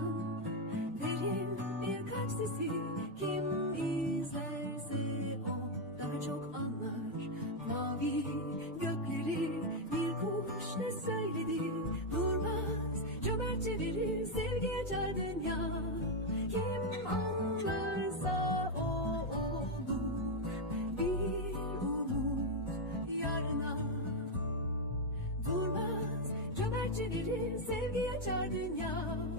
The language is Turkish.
duyulan derin birkaç sesi kim izlerse o daha çok anlar. Mavi gökleri bir kuş ne söyledi durmaz, cömertçe verir, sevgi açar dünya. Kim anlarsa o olur bir umut yarına. Durmaz, cömertçe verir, sevgi açar dünya.